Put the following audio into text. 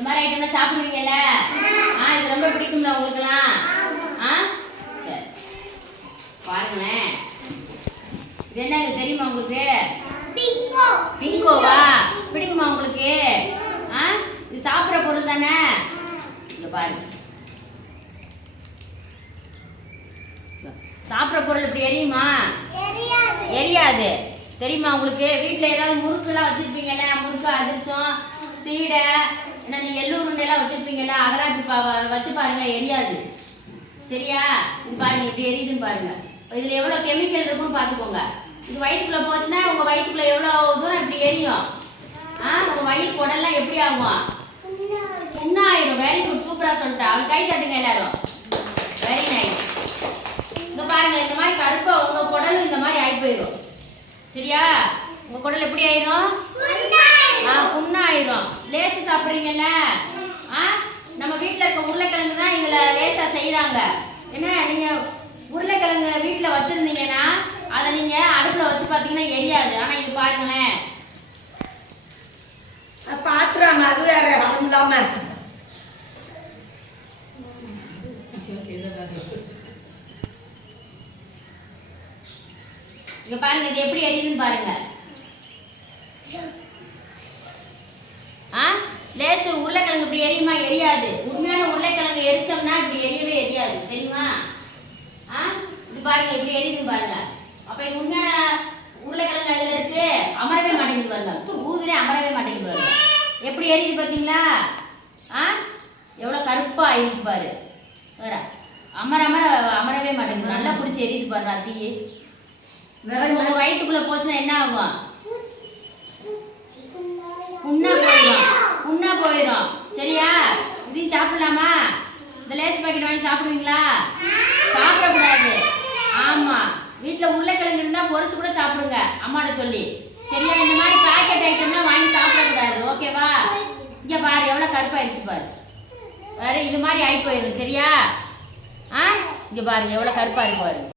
இந்த மாதிரி ஐட்டம்லாம் சாப்பிடுவீங்கல்ல? ஆ இது ரொம்ப பிடிக்கும்ல உங்களுக்குலாம் ஆ? சரி. பாருங்களேன். இது என்ன இது தெரியுமா உங்களுக்கு? பிங்கோவா பிடிக்குமா உங்களுக்கு? ஆ? இது சாப்பிட்ற பொருள் தானே? இங்க பாருங்க சாப்பிட்ற பொருள் இப்படி எரியுமா? எரியாது. தெரியுமா உங்களுக்கு? வீட்டில் ஏதாவது முறுக்குலாம் வச்சுருப்பீங்கல்ல? முறுக்கு அதிரசம் சீடை என்ன இந்த எள்ளு உருண்டையெல்லாம் வச்சுருப்பீங்கல்ல அதெல்லாம் இப்படி பா- வச்சு பாருங்க எரியாது. சரியா? இது பாருங்க இப்படி எரியுதுன்னு பாருங்க. இதில் எவ்வளோ கெமிக்கல் இருக்குன்னு பார்த்துக்கோங்க. இது வயிற்றுக்குள்ளே போச்சுன்னா உங்கள் வயிற்றுக்குள்ளே எவ்வளோ தூரம் இப்படி எரியும்? ஆ உங்கள் வயிறு குடல்லாம் எப்படி ஆகும்? புண்ணாயிரும் வெரி குட் சூப்பராக சொல்லிட்டா. அவள் கை தட்டுங்க எல்லாரும். வெரி நைஸ் இங்கே பாருங்க இந்த மாதிரி கருப்பாக உங்கள் குடலும் இந்த மாதிரி ஆகி போயிடும் சரியா? உங்கள் குடல் எப்படி ஆயிரும் ஆ புண்ணாயிரும் லேசு சாப்பிட்றீங்கல்ல ஆ நம்ம வீட்டில் இருக்க உருளைக்கிழங்கு தான் எங்களை லேசா செய்கிறாங்க என்ன நீங்கள் உருளைக்கிழங்கு வீட்டில் வச்சுருந்தீங்கன்னா அதை நீங்கள் அடுப்பில் வச்சு பார்த்தீங்கன்னா எரியாது. ஆனால் இது பாருங்களேன். பாத்திரம் அது வேற அதுவும் இல்லாம. இங்க பாருங்க இது எப்படி எரியுதுன்னு பாருங்க. ஆ லேசு உருளைக்கிழங்கு இப்படி எரியுமா? எரியாது. உண்மையான உருளைக்கிழங்கு எரிச்சோம்னா இப்படி எரியவே எரியாது தெரியுமா ஆ இது பாருங்க இப்படி எரியுதுன்னு பாருங்க அப்ப இது உண்மையான உருளைக்கிழங்கு அதுல இருக்கு அமரவே மாட்டேங்குது பாருங்க ஊதுலே அமரவே மாட்டேங்குது பாருங்க எப்படி எரியுது பாத்தீங்களா? ஆ? எவ்வளவு கருப்பா ஆயிடுச்சு பாரு. வேற. அமர அமர அமரவே மாட்டேங்குது. நல்லா பிடிச்சி எரியுது பாரு தீ உங்க வயிற்றுக்குள்ள போச்சுன்னா என்ன ஆகும்? புண்ணா போயிடும். புண்ணா போயிடும். சரியா? இதையும் சாப்பிடலாமா? இந்த லேஸ் பாக்கெட் வாங்கி சாப்பிடுவீங்களா? சாப்பிடக்கூடாது. ஆமா. வீட்டில் உருளைக்கிழங்கு இருந்தால் பொரிச்சு கூட சாப்பிடுங்க. அம்மாட்ட சொல்லி. சரியா இந்த பேக்கெட் ஐட்டம்லாம் வாங்கி சாப்பிடக்கூடாது ஓகேவா இங்கே பாரு எவ்வளோ கருப்பாயிருச்சு பாரு. வேற இது மாதிரி ஆகி போயிடும் சரியா? ஆ? இங்கே பாருங்க எவ்வளோ கருப்பாக இருக்கு பாரு.